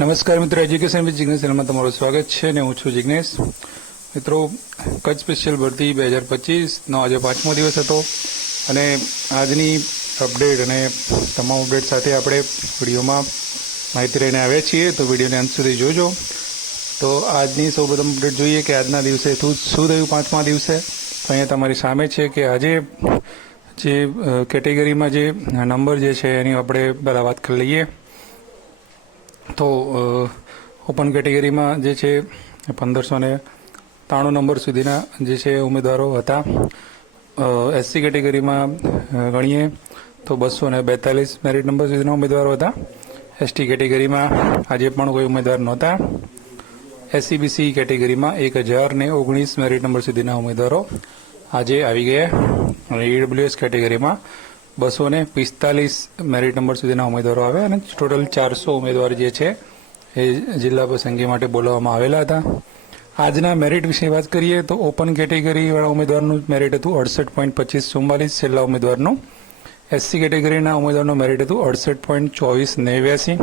નમસ્કાર મિત્રો, education with Jignesh ચેનલમાં તમારું સ્વાગત છે અને હું છું જિગ્નેશ. મિત્રો, કચ્છ સ્પેશિયલ ભરતી 2025નો આજે 5મો દિવસ હતો અને આજની અપડેટ અને તમામ અપડેટ સાથે આપણે વિડીયોમાં માહિતી લઈને આવ્યા છીએ, તો વિડીયોને અંત સુધી જોજો. તો આજની સૌપ્રથમ અપડેટ જોઈએ કે આજના દિવસે શું થયું 5મા દિવસે. તો અહીંયા તમારી સામે છે કે આજે જે કેટેગરીમાં જે નંબર જે છે એની આપણે પહેલાં વાત કરી લઈએ. તો ઓપન કેટેગરીમાં જે છે 1593 નંબર સુધીના જે છે ઉમેદવારો હતા. એસસી કેટેગરીમાં ગણીએ તો 242 મેરિટ નંબર સુધીના ઉમેદવારો હતા. એસટી કેટેગરીમાં આજે પણ કોઈ ઉમેદવાર નહોતા. એસસીબીસી કેટેગરીમાં 1019 મેરિટ નંબર સુધીના ઉમેદવારો આજે આવી ગયા અને ઈડબ્લ્યુએસ કેટેગરીમાં 245 મેરિટ નંબર સુધીના ઉમેદવારો આવ્યા અને ટોટલ 400 ઉમેદવાર જે છે એ જિલ્લા પસંદગી માટે બોલાવવામાં આવેલા હતા. આજના મેરિટ વિશે વાત કરીએ તો ઓપન કેટેગરીવાળા ઉમેદવારનું મેરિટ હતું 68.2544 છેલ્લા ઉમેદવારનું. એસસી કેટેગરીના ઉમેદવારનું મેરિટ હતું 68.2489.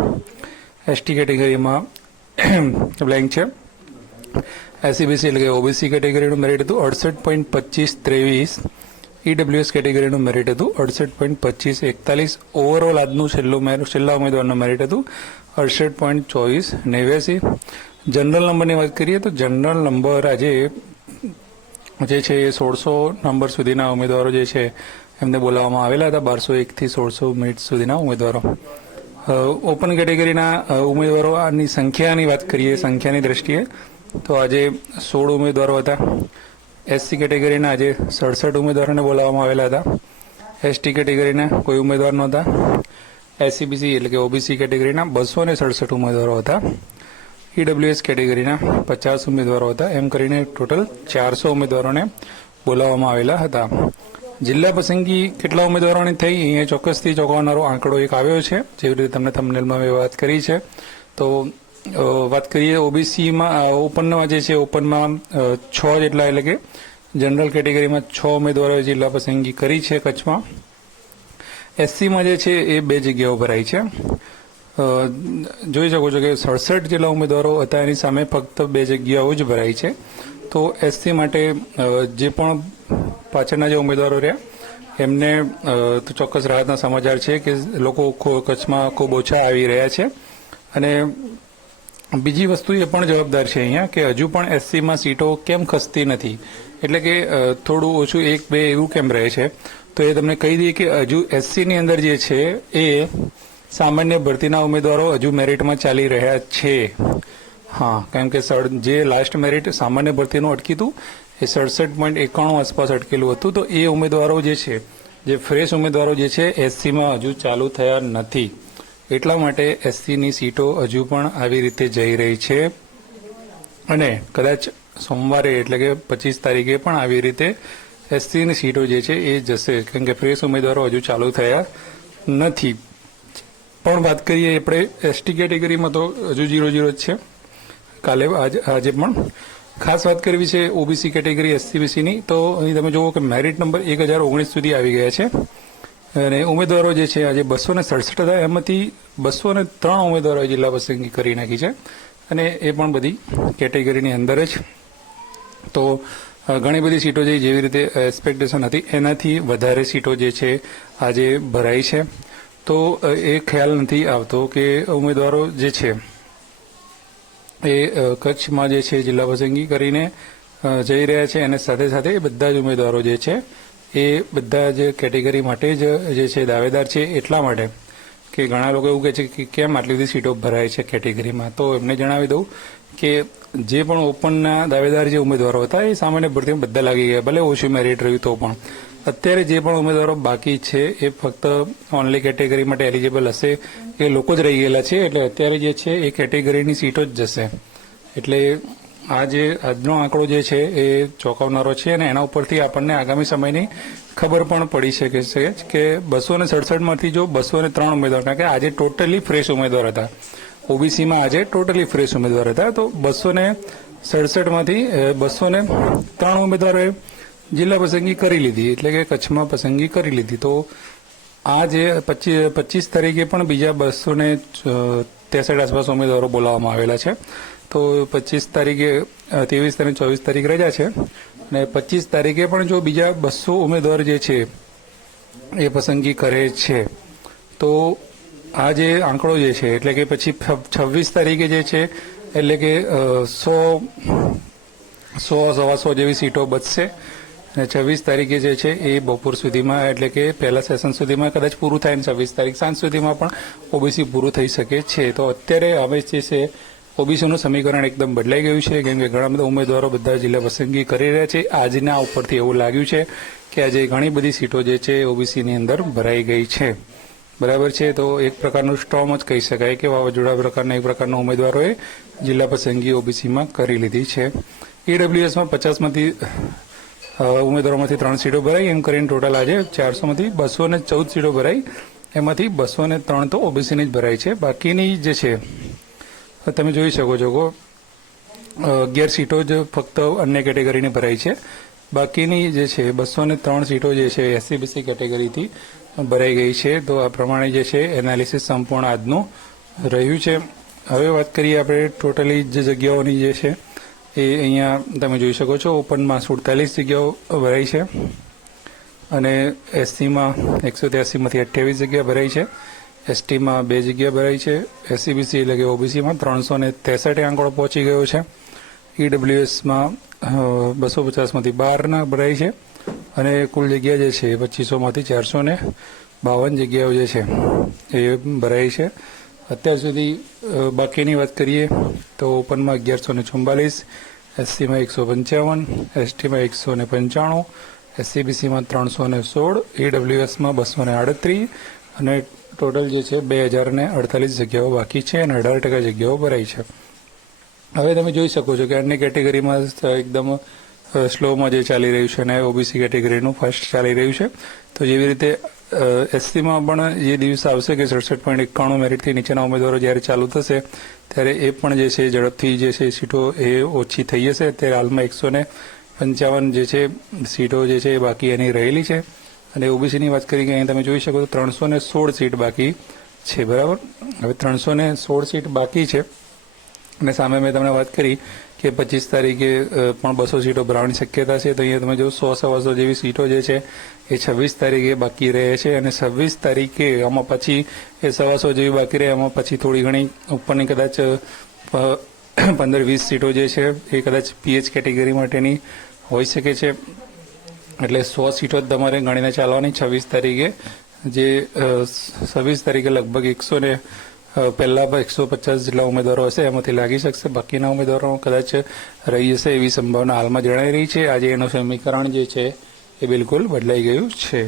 એસટી કેટેગરીમાં બ્લેન્ક છે. એસસીબીસી એટલે કે ઓબીસી કેટેગરીનું મેરિટ હતું 68.2523. ઈડબ્લ્યુએસ કેટેગરીનું મેરિટ હતું 68.2541. ઓવરઓલ આજનું છેલ્લા ઉમેદવારનું મેરિટ હતું 68.2489. જનરલ નંબરની વાત કરીએ તો જનરલ નંબર આજે જે છે એ 1600 નંબર સુધીના ઉમેદવારો જે છે એમને બોલાવવામાં આવેલા હતા. 1201 થી 1600 મિનિટ સુધીના ઉમેદવારો. ઓપન કેટેગરીના ઉમેદવારોની સંખ્યાની વાત કરીએ, સંખ્યાની દ્રષ્ટિએ તો આજે 16 ઉમેદવારો હતા. એસસી કેટેગરીના આજે 67 ઉમેદવારોને બોલાવવામાં આવેલા હતા. એસટી કેટેગરીના કોઈ ઉમેદવાર નહોતા. એસસીબીસી એટલે કે ઓબીસી કેટેગરીના 267 ઉમેદવારો હતા. ઈડબ્લ્યુએસ કેટેગરીના 50 ઉમેદવારો હતા. એમ કરીને ટોટલ 400 ઉમેદવારોને બોલાવવામાં આવેલા હતા. જિલ્લા પસંદગી કેટલા ઉમેદવારોની થઈ અહીંયા ચોક્કસથી ચોંકાવનારો આંકડો એક આવ્યો છે, જેવી રીતે તમને થંબનેલમાં મેં વાત કરી છે. તો વાત કરીએ ઓબીસીમાં, ઓપનમાં જે છે ઓપનમાં 6 જેટલા એટલે કે જનરલ કેટેગરીમાં 6 ઉમેદવારોએ જિલ્લા પસંદગી કરી છે કચ્છમાં. એસસીમાં જે છે એ 2 જગ્યાઓ ભરાઈ છે. જોઈ શકો છો કે 67 જેટલા ઉમેદવારો હતા, એની સામે ફક્ત 2 જગ્યાઓ જ ભરાઈ છે. તો એસસી માટે જે પણ પાછળના જે ઉમેદવારો રહ્યા એમને તો ચોક્કસ રાહતના સમાચાર છે કે લોકો કચ્છમાં ખૂબ ઓછા આવી રહ્યા છે. અને બીજી વસ્તુ એ પણ જવાબદાર છે અહીંયા કે હજુ પણ એસસીમાં સીટો કેમ ખસતી નથી, એટલે કે થોડું ઓછું 1-2 એવું કેમ રહે છે. તો એ તમને કહી દઈએ કે હજુ એસસીની અંદર જે છે એ સામાન્ય ભરતીના ઉમેદવારો હજુ મેરિટમાં ચાલી રહ્યા છે. હા, કેમ કે જે લાસ્ટ મેરિટ સામાન્ય ભરતીનું અટકીતું એ 67.91 આસપાસ અટકેલું હતું. તો એ ઉમેદવારો જે છે, જે ફ્રેશ ઉમેદવારો જે છે એસસીમાં હજુ ચાલુ થયા નથી. એટલા માટે એસસીની સીટો હજુ પણ આવી રીતે જઈ રહી છે અને કદાચ સોમવારે એટલે કે 25 તારીખે પણ આવી રીતે એસસીની સીટો જે છે એ જશે, કેમ કે ફ્રેશ ઉમેદવારો હજુ ચાલુ થયા નથી. પણ વાત કરીએ આપણે એસટી કેટેગરીમાં તો હજુ 0-0 જ છે. કાલે આજે પણ ખાસ વાત કરવી છે ઓબીસી કેટેગરી એસસીબીસીની. તો અહીં તમે જુઓ કે મેરિટ નંબર 1019 સુધી આવી ગયા છે અને ઉમેદવારો જે છે આજે 267 હતા. એમાંથી 203 ઉમેદવારોએ જિલ્લા પસંદગી કરી નાખી છે અને એ પણ બધી કેટેગરીની અંદર જ. તો ઘણી બધી સીટો જેવી રીતે એક્સપેક્ટેશન હતી એનાથી વધારે સીટો જે છે આજે ભરાઈ છે. તો એ ખ્યાલ નથી આવતો કે ઉમેદવારો જે છે એ કચ્છમાં જે છે જિલ્લા પસંદગી કરીને જઈ રહ્યા છે અને સાથે સાથે બધા જ ઉમેદવારો જે છે એ બધા જ કેટેગરી માટે જે છે દાવેદાર છે. એટલા માટે કે ઘણા લોકો એવું કહે છે કે કેમ આટલી બધી સીટો ભરાય છે કેટેગરીમાં. તો એમને જણાવી દઉં કે જે પણ ઓપનના દાવેદાર જે ઉમેદવારો હતા એ સામાન્ય ભરતીમાં બધા લાગી ગયા, ભલે ઓછું મેરિટ રહ્યું તો પણ. અત્યારે જે પણ ઉમેદવારો બાકી છે એ ફક્ત ઓનલી કેટેગરી માટે એલિજિબલ હશે એ લોકો જ રહી ગયેલા છે. એટલે અત્યારે જે છે એ કેટેગરીની સીટો જ જશે. એટલે આજનો આંકડો જે છે એ ચોંકાવનારો છે અને એના ઉપરથી આપણને આગામી સમયની ખબર પણ પડી શકે છે કે 267માંથી જો 203 ઉમેદવાર, કારણ કે આજે ટોટલી ફ્રેશ ઉમેદવાર હતા. ઓબીસીમાં આજે ટોટલી ફ્રેશ ઉમેદવાર હતા. તો 267માંથી 203 ઉમેદવારોએ જિલ્લા પસંદગી કરી લીધી, એટલે કે કચ્છમાં પસંદગી કરી લીધી. તો આ જે 25 તારીખે પણ બીજા 63 આસપાસ ઉમેદવારો બોલાવવામાં આવેલા છે. તો 25 તારીખે 23 અને 24 તારીખ રજા છે અને 25 તારીખે પણ જો બીજા 200 ઉમેદવાર જે છે એ પસંદગી કરે છે તો આ જે આંકડો જે છે એટલે કે પછી 26 તારીખે જે છે એટલે કે 100-125 જેવી સીટો બચશે અને 26 તારીખે જે છે એ બપોર સુધીમાં એટલે કે પહેલા સેશન સુધીમાં કદાચ પૂરું થાય અને 26 તારીખ સાંજ સુધીમાં પણ ઓબીસી પૂરું થઈ શકે છે. તો અત્યારે હવે જે છે ઓબીસીનું સમીકરણ એકદમ બદલાઈ ગયું છે કેમ કે ઘણા બધા ઉમેદવારો બધા જિલ્લા પસંદગી કરી રહ્યા છે. આજના ઉપરથી એવું લાગ્યું છે કે આજે ઘણી બધી સીટો જે છે ઓબીસીની અંદર ભરાઈ ગઈ છે. બરાબર છે. તો એક પ્રકારનું સ્ટોમ જ કહી શકાય કે વાવાઝોડા પ્રકારના એક પ્રકારના ઉમેદવારોએ જિલ્લા પસંદગી ઓબીસીમાં કરી લીધી છે. ઈડબ્લ્યુએસમાં 50માંથી ઉમેદવારોમાંથી 3 સીટો ભરાઈ એમ કરીને ટોટલ આજે 400માંથી 214 સીટો ભરાઈ એમાંથી 203 તો ઓબીસીની જ ભરાઈ છે. બાકીની જે છે તમે જોઈ શકો છો કે 11 સીટો જ ફક્ત અન્ય કેટેગરીની ભરાઈ છે. બાકીની જે છે 203 સીટો જે છે એસસીબીસી કેટેગરીથી ભરાઈ ગઈ છે. તો આ પ્રમાણે જે છે એનાલિસિસ સંપૂર્ણ આજનું રહ્યું છે. હવે વાત કરીએ આપણે ટોટલી જે જગ્યાઓની જે છે એ અહીંયા તમે જોઈ શકો છો. ઓપનમાં 47 જગ્યાઓ ભરાઈ છે અને એસસીમાં 183માંથી 28 જગ્યા ભરાઈ છે. એસટીમાં 2 જગ્યા ભરાઈ છે. એસસીબીસી એટલે કે ઓબીસીમાં 363 આંકડો પહોંચી ગયો છે. ઈડબ્લ્યુએસમાં 250માંથી 12 ભરાઈ છે અને કુલ જગ્યા જે છે 2500માંથી 452 જગ્યાઓ જે છે એ ભરાઈ છે અત્યાર સુધી. બાકીની વાત કરીએ તો ઓપનમાં 1144, એસસીમાં 155, એસટીમાં 195, એસસીબીસીમાં 316, ઈડબ્લ્યુએસમાં 238 અને ટોટલ જે છે 2048 જગ્યાઓ બાકી છે અને 18% જગ્યાઓ ભરાઈ છે. હવે તમે જોઈ શકો છો કે અન્ય કેટેગરીમાં એકદમ સ્લોમાં જે ચાલી રહ્યું છે અને ઓબીસી કેટેગરીનું ફાસ્ટ ચાલી રહ્યું છે. તો જેવી રીતે એસસીમાં પણ જે દિવસ આવશે કે 67.91 મેરિટથી નીચેના ઉમેદવારો જ્યારે ચાલુ થશે ત્યારે એ પણ જે છે ઝડપથી જે છે સીટો એ ઓછી થઈ જશે. અત્યારે હાલમાં 155 જે છે સીટો જે છે એ બાકી એની રહેલી છે અને ઓબીસીની વાત કરી કે અહીં તમે જોઈ શકો તો 316 સીટ બાકી છે. બરાબર. હવે 316 સીટ બાકી છે અને સામે મેં તમને વાત કરી કે 25 તારીખે પણ 200 સીટો ભરાવાની શક્યતા છે. તો અહીંયા તમે જો 100-125 જેવી સીટો જે છે એ 26 તારીખે બાકી રહે છે અને 26 તારીખે આમાં પછી એ 125 જેવી બાકી રહે એમાં પછી થોડી ઘણી ઉપરની કદાચ 15-20 સીટો જે છે એ કદાચ પીએચ કેટેગરી માટેની હોઈ શકે છે. એટલે 100 સીટો જ તમારે ગણીને ચાલવાની 26 તારીખે. જે 26 તારીખે લગભગ 100 ને પહેલા 150 જેટલા ઉમેદવારો હશે એમાંથી લાગી શકશે. બાકીના ઉમેદવારો કદાચ રહી જશે એવી સંભાવના હાલમાં જણાઈ રહી છે. આજે એનું સમીકરણ જે છે એ બિલકુલ બદલાઈ ગયું છે.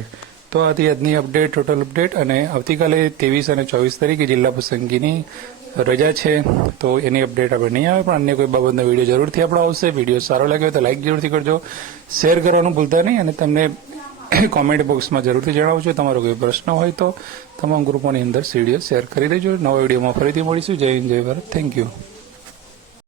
તો આથી આજની અપડેટ, ટોટલ અપડેટ. અને આવતીકાલે 23 અને 24 તારીખે જિલ્લા પસંદગીની રજા છે તો એની અપડેટ આપણે નહીં આવે, પણ અન્ય કોઈ બાબતનો વિડીયો જરૂરથી આપણો આવશે. વિડીયો સારો લાગ્યો તો લાઇક જરૂરથી કરજો, શેર કરવાનું ભૂલતા નહીં અને તમને કોમેન્ટ બોક્સમાં જરૂરથી જણાવજો. તમારો કોઈ પ્રશ્ન હોય તો તમામ ગ્રુપોની અંદર વિડીયો શેર કરી દેજો. નવા વિડીયોમાં ફરીથી મળીશું. જય હિન્દ, જય ભારત. Thank you.